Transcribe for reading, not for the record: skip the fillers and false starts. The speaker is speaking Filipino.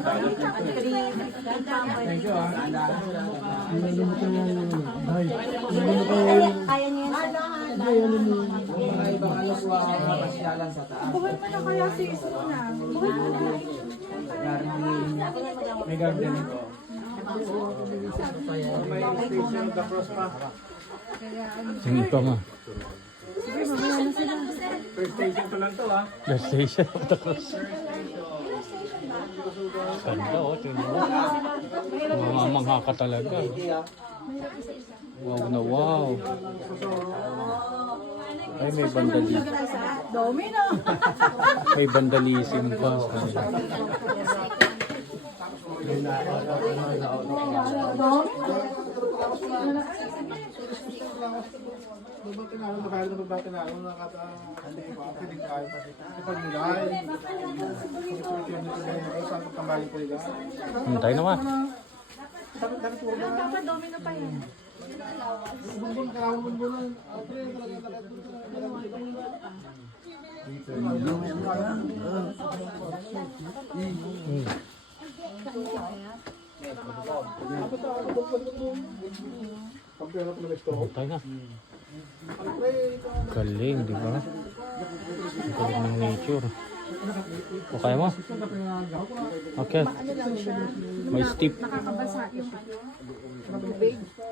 Thank you ah. Kaya niya yan. Mga ibang ano po ang pasyalan sa taas. Buhay mo na kaya si Isuna. Buhay mo na. Gardening. May gardening po. May station of the cross pa. Yung iba nga. Sige, mamaya na sila. First station pa lang to ah. The station of the cross. Ganda oh, tingnan mo. Mamamangha ka talaga. Wow na wow. Ay, may vandalism. Dami na. May vandalism pa. Hintay naman. Dapat domino pa yan. Hintay na. Galing, di ba? Galing ng nature. O kaya mo? Okay. May steep. Nakakabasa yung tubig.